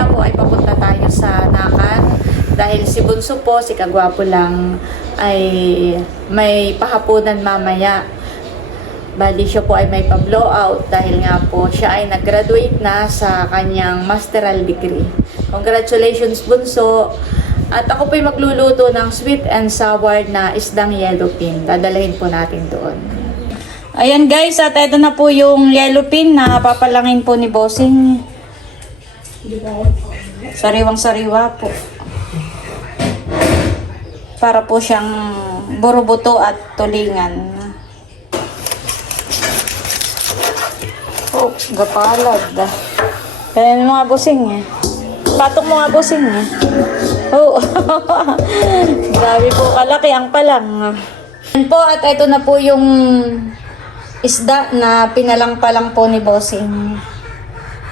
mamaya po ay papunta tayo sa Nakar. Dahil si Bunso po, si Kagwapo lang, ay may pahapunan mamaya. Bali siya po ay may pa-blowout dahil nga po siya ay nag-graduate na sa kanyang masteral degree. Congratulations, Bunso! At ako po ay magluluto ng sweet and sour na isdang yellowfin. Dadalhin po natin doon. Ayan guys, at ito na po yung yellowfin na papalangin po ni Bossing. Sariwang-sariwa po. Para po siyang burubuto at tulingan. Oh, gapalad. Kaya mo nga Bossing eh. Patok mo nga Bossing eh. Oh, grabe po kalaki ang palang. Yan po, at ito na po yung isda na pinalang-palang po ni Bossing.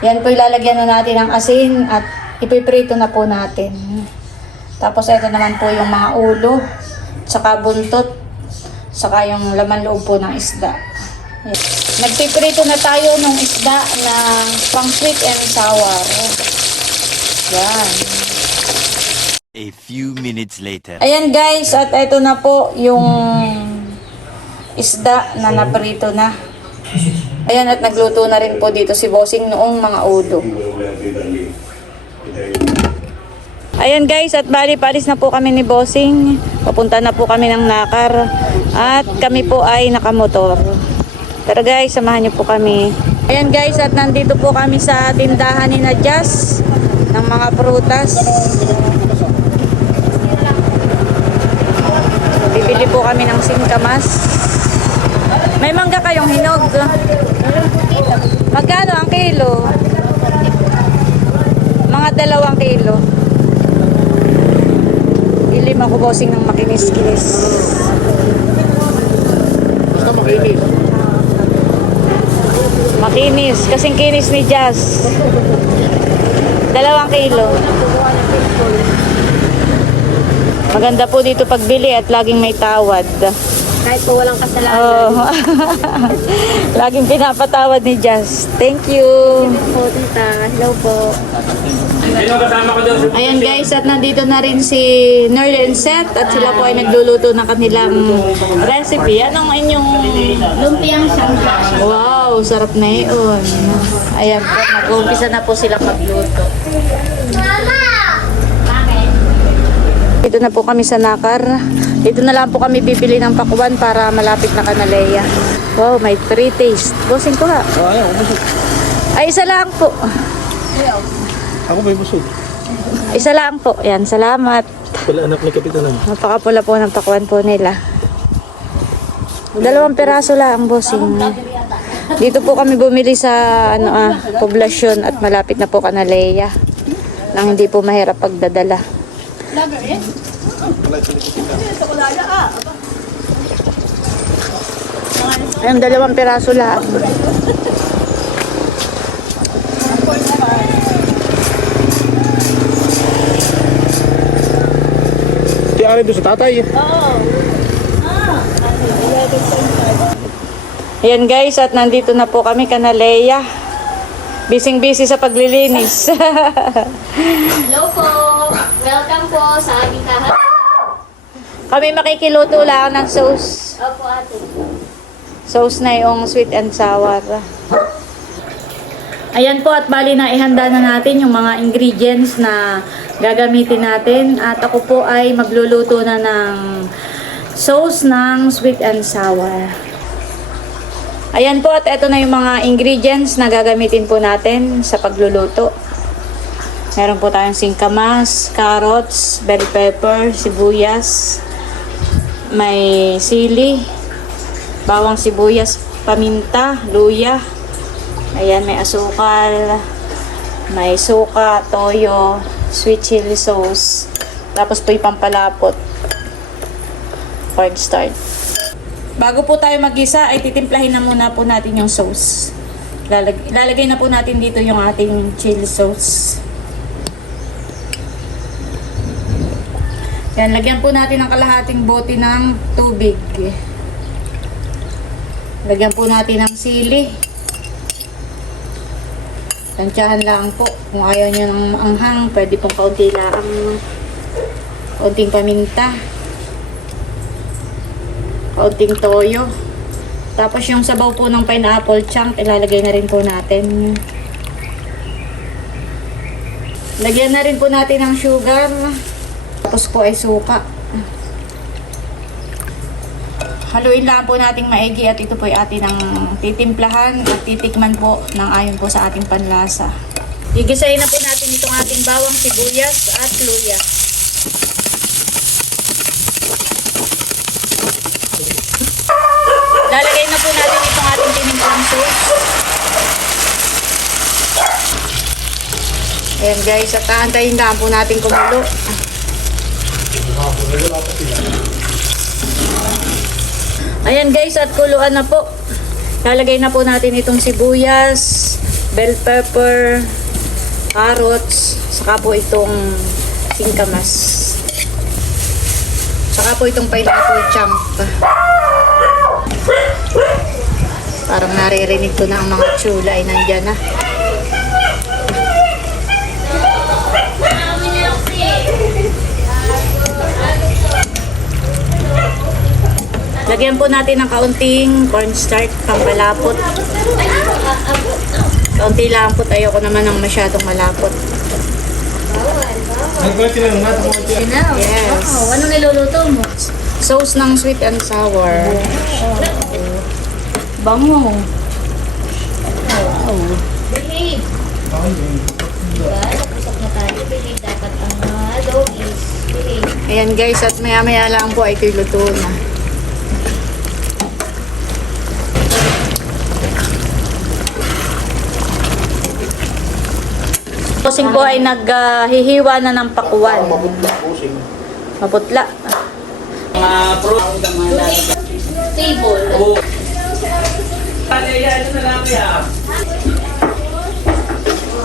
Yan po ilalagyan na natin ng asin at ipiprito na po natin. Tapos ito naman po yung mga ulo, saka buntot, saka yung laman loob po ng isda. Yan. Nagpiprito na tayo ng isda na pang sweet and sour. Yan. A few minutes later. Ayan guys, at ito na po yung isda na naprito na. Ayan, at nagluto na rin po dito si Bossing noong mga ulo. Ayan guys, at bali palis na po kami ni Bossing. Papunta na po kami ng Nakar. At kami po ay nakamotor. Pero guys, samahan niyo po kami. Ayan guys, at nandito po kami sa tindahan ni Jazz ng mga prutas. Bibili po kami ng singkamas. May mangga kayong hinog. Magkano ang kilo? Mga 2 kilo. Ilim ako Bossing ng makinis-kinis. Basta makinis. Makinis. Kasing kinis ni Jazz. 2 kilo. Maganda po dito pagbili at laging may tawad. Kahit po walang kasalanan. Oh. Laging pinapatawad ni Jazz. Thank you. Po, tita. Hello po. Ayan guys, at nandito na rin si Nerl and Seth at sila po ay nagluluto ng kanilang recipe. Anong inyong... Lumpiang sangka. Wow, sarap na yun. Ayan po, nag-umpisa na po silang magluto. Dito na po kami sa Nakar. Dito na lang po kami bibili ng pakwan para malapit na Kanaleya. Wow, may free taste. Bossing ko ha. Oh, ayaw, busog. Ay, isa lang po. Ako may busog. Isa lang po. Yan, salamat. Pala anak ni Kapitanan. Napakapula po ng pakwan po nila. 2 peraso lang, Bossing. Dito po kami bumili sa poblasyon at malapit na po Kanaleya. Nang hindi po mahirap pagdadala. Ayun, 2 peraso lang. Di ari doon sa tatay. Ayan guys, at nandito na po kami Kanaleya. Bising-busy sa paglilinis. Hello po. Welcome po sa aming kahat. Kami makikiluto lang ng sauce. Opo, ate. Sauce na yung sweet and sour. Ayan po, at bali na ihanda na natin yung mga ingredients na gagamitin natin. At ako po ay magluluto na ng sauce ng sweet and sour. Ayan po, at ito na yung mga ingredients na gagamitin po natin sa pagluluto. Meron po tayong singkamas, carrots, bell pepper, sibuyas, may sili, bawang sibuyas, paminta, luya. Ayan, may asukal, may suka, toyo, sweet chili sauce. Tapos po yung pampalapot, cornstarch. Bago po tayo mag-isa, ay titimplahin na muna po natin yung sauce. Lalagay na po natin dito yung ating chili sauce. Yan, lagyan po natin ng kalahating bote ng tubig. Lagyan po natin ng sili. Tansyahan lang po. Kung ayaw nyo ng maanghang, pwede pong kaunti lang. Kaunting paminta. Kaunting toyo. Tapos yung sabaw po ng pineapple chunk, ilalagay na rin po natin. Lagyan na rin po natin ng sugar. Tapos po ay suka. Haluin lang po nating maigi at ito po ay atin ang titimplahan at titikman po ng ayon po sa ating panlasa. Gigisahin na po natin itong ating bawang sibuyas at luya. Lalagay na po natin itong ating tinimplang sauce. Ayan guys, at aantayin lang po natin kumulo. Ayan guys, at kuluan na po. Lalagay na po natin itong sibuyas, bell pepper, carrots, saka po itong singkamas. Saka po itong pineapple chunk. Parang naririnig ko na ang mga tsula ay nandyan na. Lagyan po natin ng kaunting cornstarch pampalapot. Kaunti lang po, ayoko naman ng masyadong malapot. Yes. Oh, ano niluluto mo? Sauce ng sweet and sour. Bango. Behave. Diba? Napusok na tayo. Behave. Dapat ang halo is behave. Ayan guys, at maya-maya lang po ay ito'y luto na. Pusing po ay naghihiwa na ng pakuan. Maputla. Table.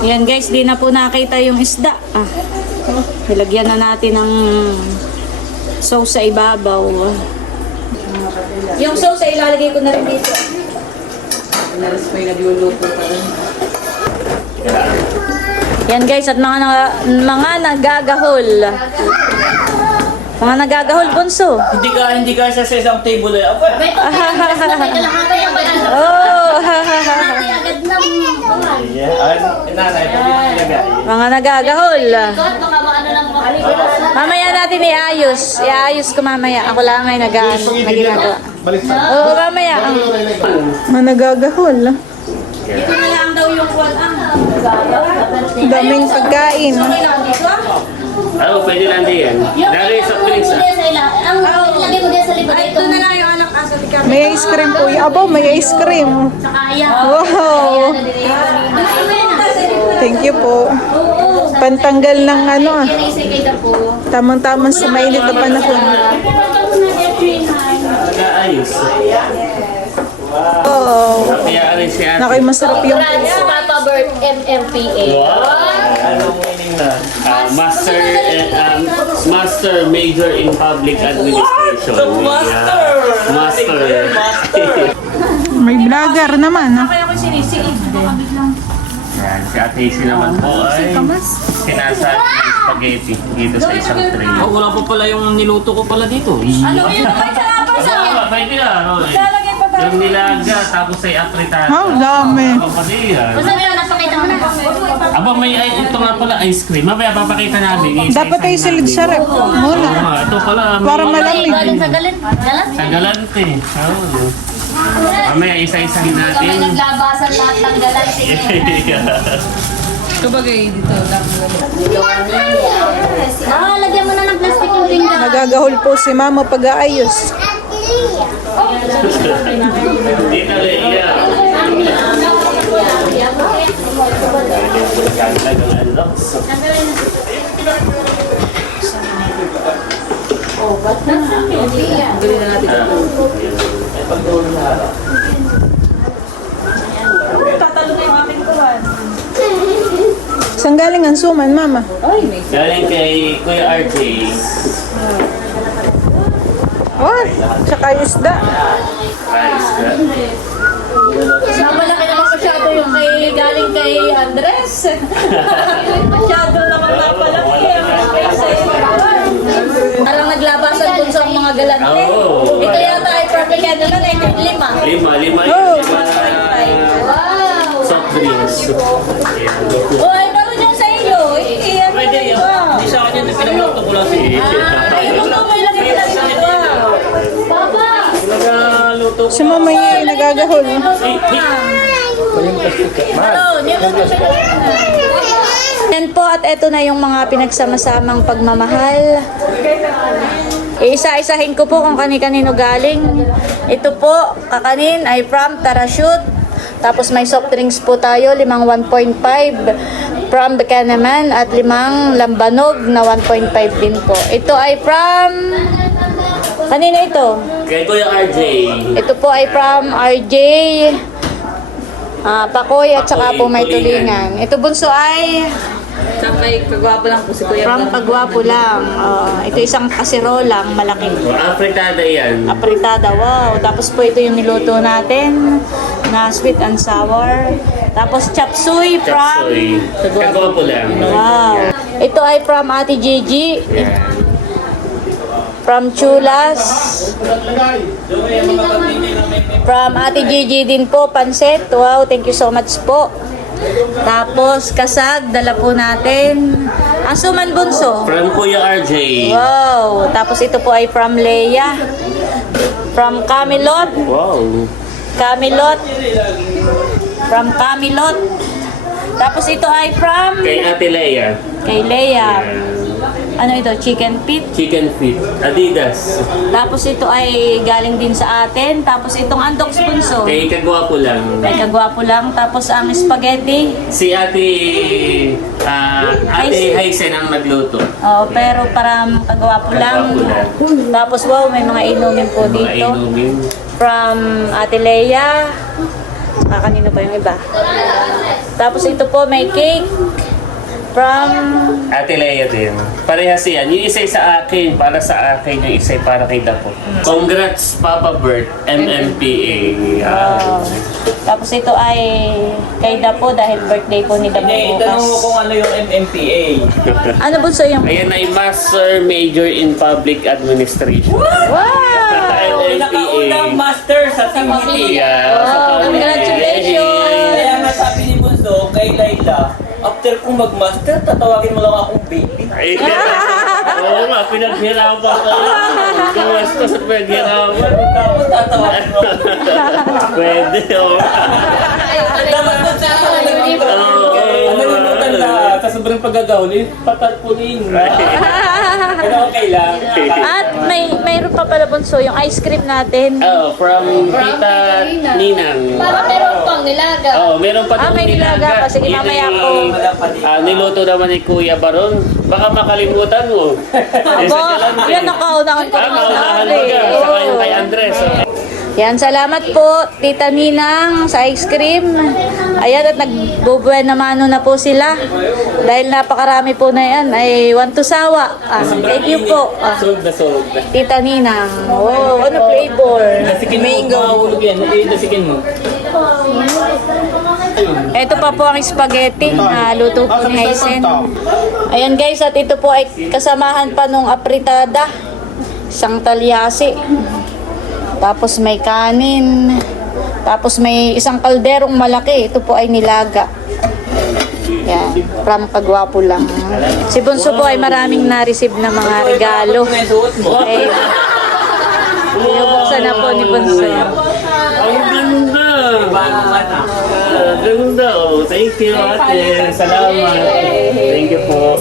Ayan guys, di na po nakita yung isda. Nilagyan na natin ng sauce sa ibabaw. Yung sauce ay ilalagay ko na rin dito. Yan guys, at mga nagagahol. Mga nagagahol, bunso. Hindi ka sa isang table eh. Okay. Beto, may kalahati ang may ano. Oh, Kalahati agad ng bungal. Nanay, pwede mo ilagay. mga nagagahol. God, baka maano lang mo. Mamaya natin iayos. Iayos ko mamaya. Ako lang ay nag-ginagawa. Balik sa. Oo, mamaya. Mga nagagahol. Ito na lang daw yung kuwan. Daming pagkain. Ano, pwede lang din yan. Lagay sa drinks ah. Ang ilagay mo din sa likod. Ay, ito na lang yung anak asa di kami. May ice cream po. Abo, may ice cream. Saka ayan. Wow! Thank you po. Pantanggal ng ano ah. Yan ay sige po. Tamang-tamang sa mainit na panahon. Nag-aayos. Oh, Kaya aray si ate. nakay masarap yung Congrats, Papa Bert MMPA. Anong winning na? Master Major in Public Administration. Master! Master! may vlogger naman. Ah. Kaya ko sinisiid. Yan, si Ate Hazy naman po ay sinasa ng spaghetti dito sa isang tray. Oh, wala pa pala yung niluto ko pala dito. Ano yun? Ay, sarap sa Ano, pwede na. Lalagay pa Yung nilaga, tapos ay apritada. How dami. Ano pati yan? Basta may napakita mo na. Aba, ito nga pala ice cream. Mamaya papakita namin. Dapat ay silid sa rep muna. Ito pala. Para Ay, malamig. galing sa galit. Galat. Sa galante. Oo. Mamaya isa-isahin Kami natin. naglabasan lahat ng galat. Lagyan mo na ng plastic yung pinggan. Nagagahol po si mama pag-aayos. Hindi na leia. Saan galing ang suman, mama? Galing kay Kuya RJ. Oh, tsaka isda. Rice. Malaki naman masyado yung kay galing kay Andres. Masyado naman napalaki. Parang naglabasan dun sa mga galante. Oo. Ito yata ay perfect ano na, 5. Lima Oh. soft drinks. Oh, ay meron yung sa iyo. Pwede yun. Hindi sa akin yun. Pinagluto ko lang siya. Ay, ito mo, may lagay na dito. Papa! Pinagluto ko. Si mama yung nagagahol. Yan po at ito na yung mga pinagsama-samang pagmamahal. Isa-isahin ko po kung kani-kanino galing. Ito po, kakanin ay from Tarashoot. Tapos may soft drinks po tayo, 5 1.5 from Buchanan at 5 lambanog na 1.5 din po. Ito ay from... Kanina ito? Kay Kuya RJ. Ito po ay from RJ Pakoy at saka po may tulingan. Ito bunso ay May pagwapo lang po si Kuya. from Pagwapo lang. Ito isang kaserolang malaki. Afritada yan. Apritada, wow. Tapos po ito yung niluto natin na sweet and sour. Tapos chop suey from... Chapsoy. Kagawa po lang. Wow. Ito ay from Ate Gigi. Yan. From Chulas. From Ate Gigi din po, pansit. Wow, thank you so much po. Tapos kasag, dala po natin. Asuman bunso. From Kuya RJ. Wow. Tapos ito po ay from Leia. From Camelot. Wow. Camelot. From Camelot. Tapos ito ay from Kay Ate Leia. kay Leia. Ano ito? Chicken feet. Chicken feet. Adidas. Tapos ito ay galing din sa atin. Tapos itong andok bunso. Kay Kagawa po lang. Ay kagwapo lang. Tapos ang spaghetti. Si Ate Haisen ang nagluto. Oh, pero parang kagwapo lang. Kagwapo Tapos wow, may mga inumin po Mga dito. inumin. From Ate Leia. Kanino pa yung iba? Tapos ito po may cake. From... Ate Leia din. Parehas yan. Yung isa sa akin, para sa akin. Yung isa para kay Dapo. Congrats, Papa Bert, MMPA. Wow. Tapos ito ay kay Dapo dahil birthday po ni Dapo Hindi, bukas. itanong mo kung ano yung MMPA. Ano po sa yung... Ayan ay Master Major in Public Administration. Wow! Pinakaunang master sa TVT. Wow, congratulations! Kaya nga sabi ni Bunso kay Laila, after kong mag-master, tatawagin mo lang akong baby. Ay, oo nga, pinaghirapan ko. Gumasto sa pinaghirapan. Tapos tatawagin mo ako. Pwede, oo. Dapat na siya. Nalimutan lahat. Sa sobrang paggagahuli, patatpunin. Pero okay lang. At mayroon pa pala bunso yung ice cream natin. Oh, from Tita Ninang. Para meron pang nilaga. Oh, meron pa May nilaga pa. Sige, Yun mamaya ay, ko. niluto naman ni Kuya Baron. Baka makalimutan mo. Abo, yan ang kaunahan ko. Kaunahan mo ka. Saka yung kay Andres. Yan, salamat po, Tita Ninang, sa ice cream. Ayan, at nagbubuhay na mano na po sila. Dahil napakarami po na yan, ay want to sawa. Thank you po. Sold na sold. Tita Ninang. Oh, ano flavor? Dasikin mo. Mahulog yan. Dasikin mo. Ito pa po ang spaghetti na luto po ni Haisen. Ayan guys, at ito po ay kasamahan pa nung apritada. Isang talyasi. Tapos may kanin. Tapos may isang kalderong malaki. Ito po ay nilaga. Yan, from Pagwapo lang. Si Bunso po ay maraming na-receive na mga regalo. Eh, binubuksan na po ni Bunso. Ang ganda. Ganda, oh. Thank you, ate. Salamat. Thank you po.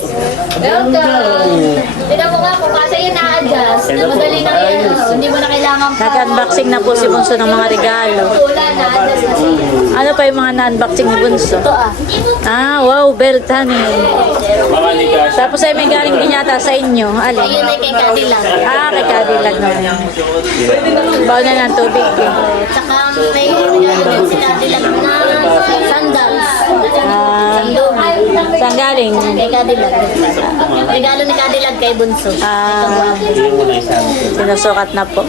Welcome! Tignan mo nga po, kasi yun na-adjust. Madali na yan. Hindi mo na kailangan pa. Nag-unboxing na po si Bunso ng mga regalo. Wala, na-adjust na siya. Ano pa yung mga na-unboxing ni Bunso? Ito ah. Wow, belt, honey. Baka ni Cash. Tapos ay may galing din yata sa inyo. Alin? Ayun ay kay Cadillac. Kay Cadillac naman. Bawa na ng tubig. Tsaka may regalo din si Cadillac na sandals. Sandong. Saan galing? Kay Cadillac. Regalo ni Cadillac kay Bunso. Hindi mo na isabi. Sinusukat na po.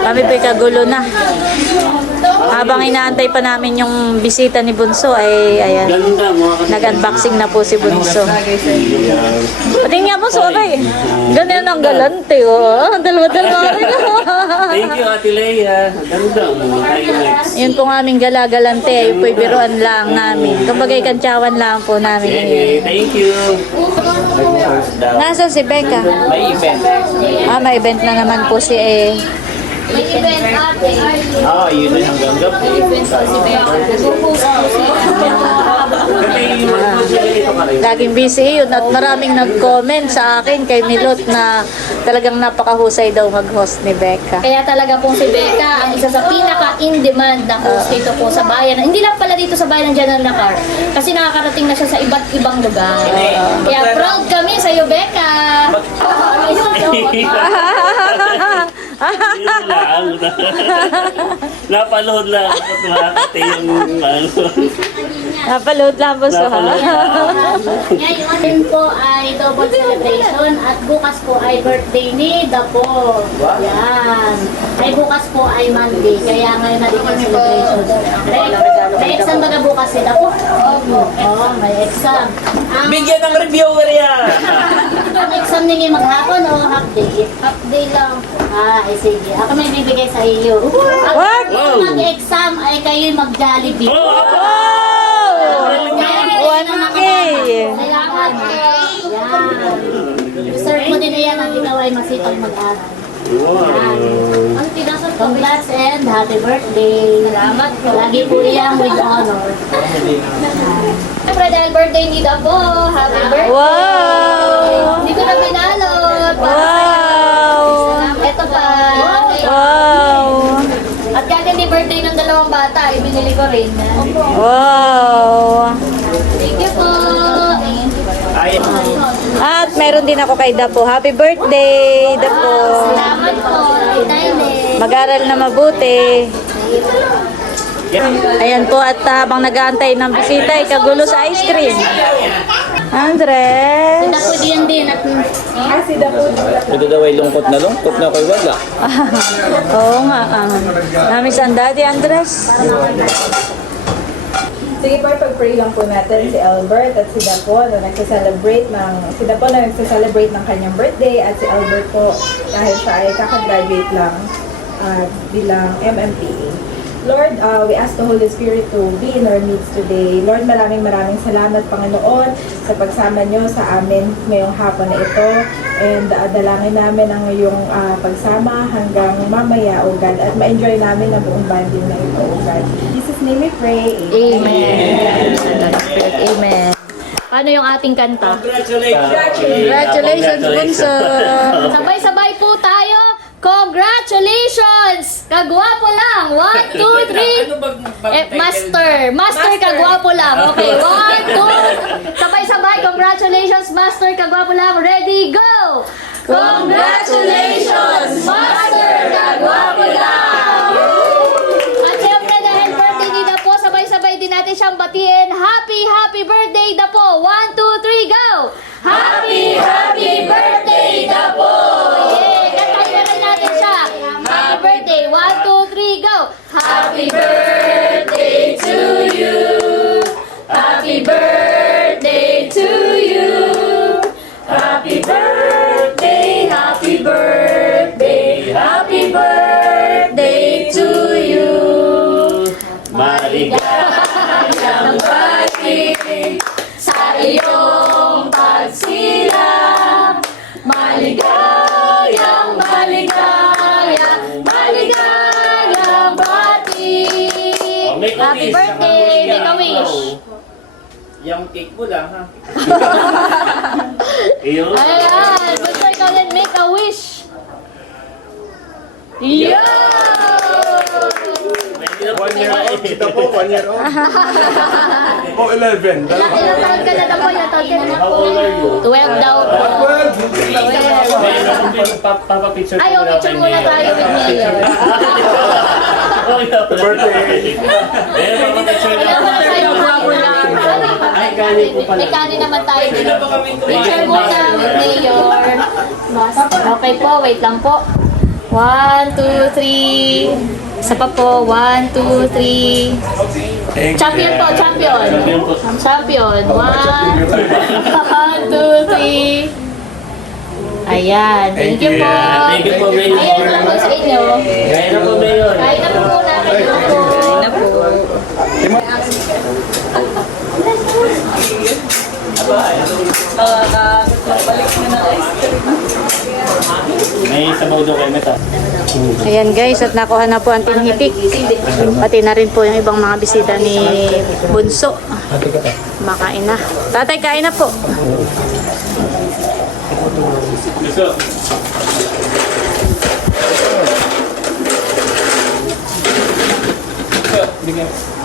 Kami po'y kagulo na. Habang inaantay pa namin yung bisita ni Bunso, ay ayan. Ganda mga kapatid. Nag-unboxing na po si Bunso. Pati nga Bunso, okay. Ganyan ang galante, oh. Dalawa-dalawa rin. Thank you, Ate Leia. Ganda mo. Highlights. Yun po ang aming gala-galante, ay po'y biruan lang namin. Kumbaga kantsawan lang po namin. Okay, thank you. Nasa si Becca? May event. May event na naman po si May event ate. Yun na hanggang gabi. Event po si Bea. Nag-post po siya. Kasi yung mga ganito ka rin. Laging busy yun at maraming nag-comment sa akin kay Milot na talagang napakahusay daw mag-host ni Becca. Kaya talaga pong si Becca ang isa sa pinaka-in-demand na host dito po sa bayan. Hindi lang pala dito sa bayan ng General Nacar. Kasi nakakarating na siya sa iba't ibang lugar. Kaya proud kami sa iyo, Becca. Yun lang. Napaload lang. Nakakate yung ano. Napaload lang po ha. Ngayon din po ay double celebration at bukas po ay birthday ni Dapo. Yan. Ay bukas po ay Monday. Kaya ngayon na double celebration. May exam baga bukas si Dapo? Oo, may exam. Bigyan ng reviewer yan! Ang exam ninyo maghapon o half day? Half day lang. Ay sige. Ako may bibigay sa iyo. What? Ang mag-exam ay kayo'y mag-Jollibee. Wow! 1K! Kailangan. Yan. Reserve mo din yan ang ikaw ay masipag mag-aral. Yan. Congrats and happy birthday. Salamat po. Lagi po iyang with honor. Siyempre dahil birthday ni Dapo. Happy birthday. Wow! Hindi ko na pinalot. Wow! Ito pa. Wow! At kagandi birthday ng dalawang bata, ibinili ko rin. Wow! Thank you po. At meron din ako kay Dapo. Happy birthday, Dapo! Salamat po. Tayo Mag-aral na mabuti. Ayan po, at habang nag-aantay ng bisita, ikagulo sa ice cream. Andres! Dapo din at Ito daw ay lungkot na kay wala. Oo nga. Namiss ang daddy, Andres. Sige po, pag-pray lang po natin si Albert at si Dapo na nagsa-celebrate ng kanyang birthday at si Albert po dahil siya ay kakagraduate lang bilang MMPA. Lord, we ask the Holy Spirit to be in our midst today. Lord, maraming salamat, Panginoon, sa pagsama nyo sa amin ngayong hapon na ito. And dalangin namin ang iyong pagsama hanggang mamaya, O God, at ma-enjoy namin ang buong banding na ito, O God. In Jesus' name we pray. Amen. Amen. Paano yung ating kanta? Congratulations, Bunso. Sabay-sabay po tayo. Congratulations! Kagwapo lang. 1, 2, 3. Master kagwapo lang. Okay, 1, 2. Sabay-sabay. Congratulations, Master kagwapo lang. Ready, go! Congratulations, Master kagwapo lang! At syempre dahil birthday ni Dapo, sabay-sabay din natin siyang batiin. Happy birthday, Dapo! 1, 2, 3, go! Happy birthday, Dapo! Yeah! Kantahin na natin siya. Happy birthday! 1, 2, 3, go! Happy birthday to you! Happy birthday to you! Happy birthday! Happy birthday! Happy birthday to you! Maligayang birthday sa iyong pagsilang. Maligayang bati. Happy birthday, make a wish. Yung cake mo lang, ha? Ayun. Ayan, basta ikaw din, make a wish. Yo! 1 year old. Kita po, 1 year old. O, 11. Ilang taon ka na na po? Ilang taon ka na? How old are you? 12 daw po. 12. Papapicture Ay, picture muna tayo with Mayor. Birthday. Papapicture Ilang pala tayo, Mayor? Ay, kanin po pala. May kanin naman tayo dito. Picture muna with Mayor. Okay po, wait lang po. 1, 2, 3. Isa pa po. 1, 2, 3. Champion po, champion. Champion. 1, 2, 3. Ayan. Thank you po. Thank you po, Mayor. Ayan lang po sa inyo. Kaya na po, Mayor. Kain na po muna. Kain na po. May sabaw daw kayo, Meta. Ayan guys, at nakuha na po ang tinhipik. Pati na rin po yung ibang mga bisita ni Bunso. Makain na. Tatay, kain na po.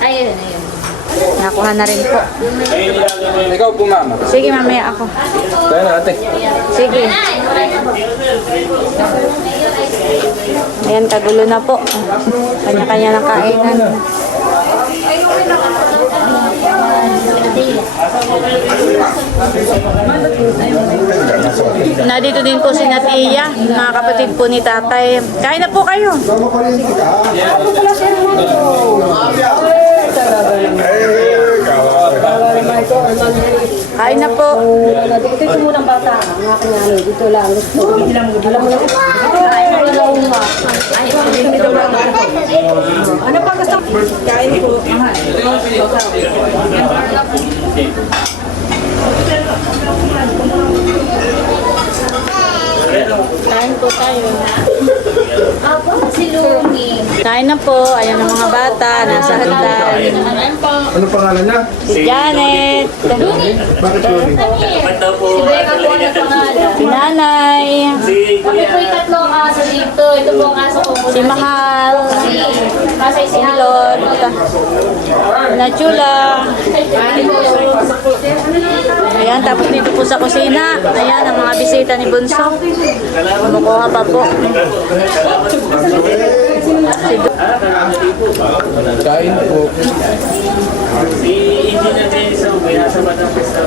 Ayun, ayun. Nakuha na rin po. Ikaw po, mama. Sige, mamaya ako. Kaya na, ate. Sige. Ayan, kagulo na po. Kanya-kanya ng kainan. Nandito din po si Natia, mga kapatid po ni tatay. Kain na po kayo. Kain na po. Ito mo ng bata, ang aking ano, dito lang. Alam mo na. Ano pa gusto? Kain po. Kain po tayo. Apo, si Lumi. Kain na po. Ayan ang mga bata. Nasa hagdan. Ano pangalan niya? Si Janet. Bakit yun? Ba't daw po? Si Becca po ang pangalan. Si Nanay. Si Kami po yung tatlong aso dito. Ito po ang aso ko. Si Mahal. Kasay si Si Lord. Na Chula. Ayan, tapos dito po sa kusina. Ayan, ang mga bisita ni Bunso. Kumukuha pa po. Kain po. Si Engineer Denison, kaya sa Batang Pesta.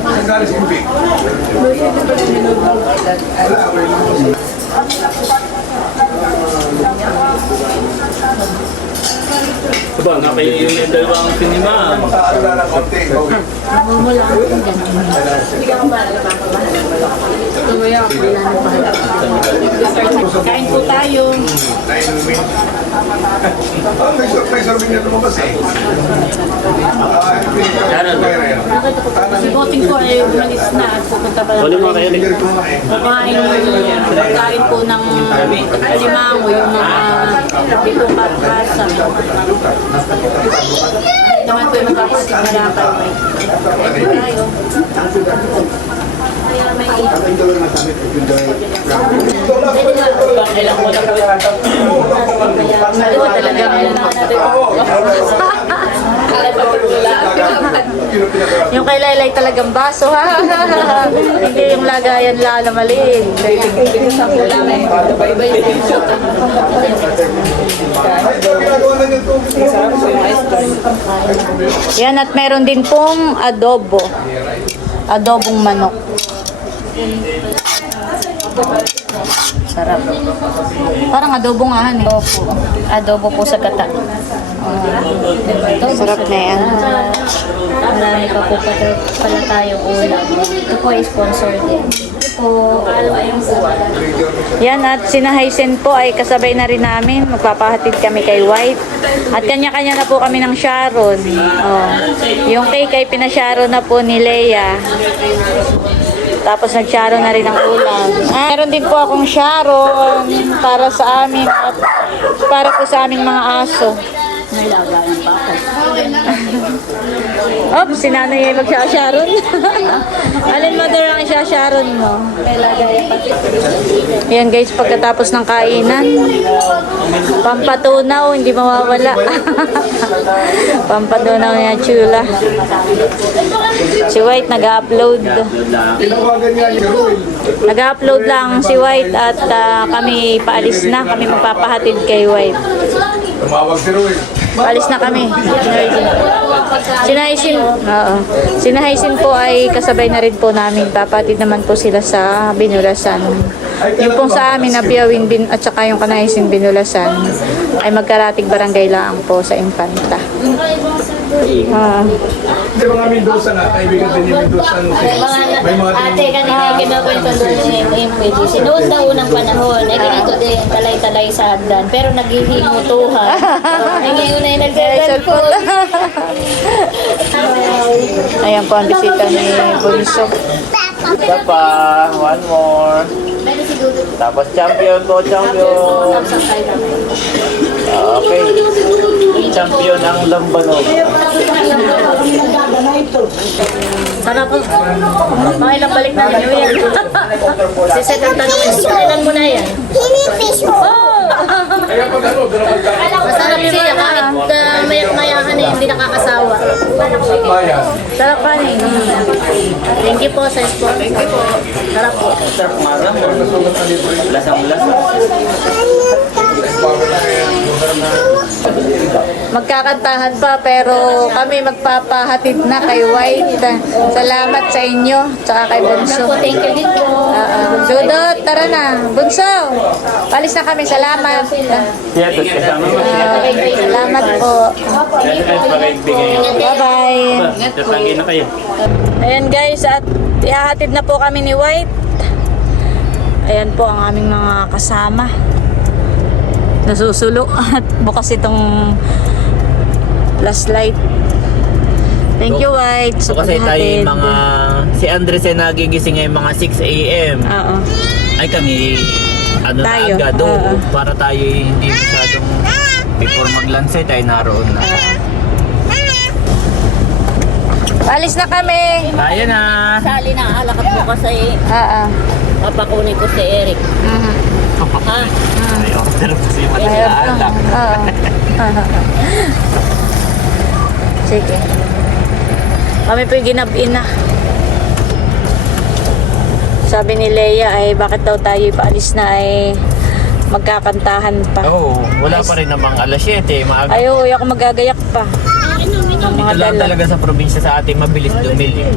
Aba, nakayo yung dalawang sinima. Kain po tayo. May serving na lumabas eh. Si Boting po ay umalis na at pupunta pa Wala mga kayo. Pagkain po ng limango, yung mga dito pagkasa. Naman po yung magkakasip na lakad. Tayo. Yung kay Laylay talagang baso, ha? Hindi yung lagayan lang na maliit. Yan, at meron din pong adobo. Adobong manok. Sarap. Parang adobo nga, han, eh. Opo. Adobo po sa gata. Sarap na yan. Marami pa po pala tayong ulam. Ito po ay sponsor din. Ito po, ayun po. Yan, at sina Hysen po ay kasabay na rin namin. Magpapahatid kami kay White. At kanya-kanya na po kami ng Sharon. Oh. Yung cake ay pinasharon na po ni Leia. Tapos nag-sharon na rin ang ulam. Meron din po akong sharon para sa amin at para po sa aming mga aso. May lagayan pa ako. Oops, si nanay ay magsasharon. Alin mo daw ang isasharon mo? May lagayan pa. Yan guys, pagkatapos ng kainan. Pampatunaw, hindi mawawala. Pampatunaw niya chula. Si White nag-upload. Tinawagan niya yung Ruel. Nag-upload lang si White at kami paalis na. Kami magpapahatid kay White. Tumawag si Ruel. Alis na kami. Sinaisin, oo. Sinahaisin po ay kasabay na rin po namin. Papatid naman po sila sa Binulasan. Yung pong sa amin na Biyawin at saka yung Kanaisin Binulasan ay magkaratig barangay lang po sa Infanta. Hindi mga Mendoza na, kaibigan din yung Mendoza. May mga Ate, kanina kinakwento doon yung pwede. Sinuot daw unang panahon. Eh, ganito din, talay-talay sa hagdan. Pero naghihimutuhan. Eh, ngayon na yung nagsiselfon. Ayan po ang bisita ni Bunso. Isa pa, one more. Tapos champion po, champion. Okay. Champion ang Lambanog. Sana po. Mga ilang balik na New Year. Si Seth ang tanongin. Kailan mo na yan? Kaya pag ano, dalawang ka. Masarap siya kahit mayahan eh, hindi nakakasawa. Bayan. Sarap pa eh. Thank you po sa sport. Thank you po. Sarap po. Sarap nga naman. Lasang-lasa. Magkakantahan pa pero kami magpapahatid na kay White. Salamat sa inyo, tsaka kay Bunso. Thank you din po. Dudot, tara na. Bunso, palis na kami. Salamat. Siya, tapos kasama mo siya. Salamat po. Bye-bye. Tatangin na kayo. Ayan guys, at ihahatid na po kami ni White. Ayan po ang aming mga kasama. Nasusulo at bukas itong last light. Thank you, White. So kasi tayo yung mga, si Andres ay nagigising ngayong mga 6 a.m. Oo. Ay kami, ano Tayo, na agad, oo. para tayo hindi masyadong, before mag-lunch ay tayo naroon na. Alis na kami. Tayo na! Sali na, alakat mo kasi Oo. papakunin ko si Eric. May order kasi Ayun po. mag-alak. Oo. Sige. Kami po'y ginab-in na. Sabi ni Leia ay bakit daw tayo paalis na ay magkakantahan pa. Oo, wala pa rin namang alas 7, maaga. Ay, uy, ako magagayak pa. Dito lang talaga sa probinsya sa atin, mabilis dumili.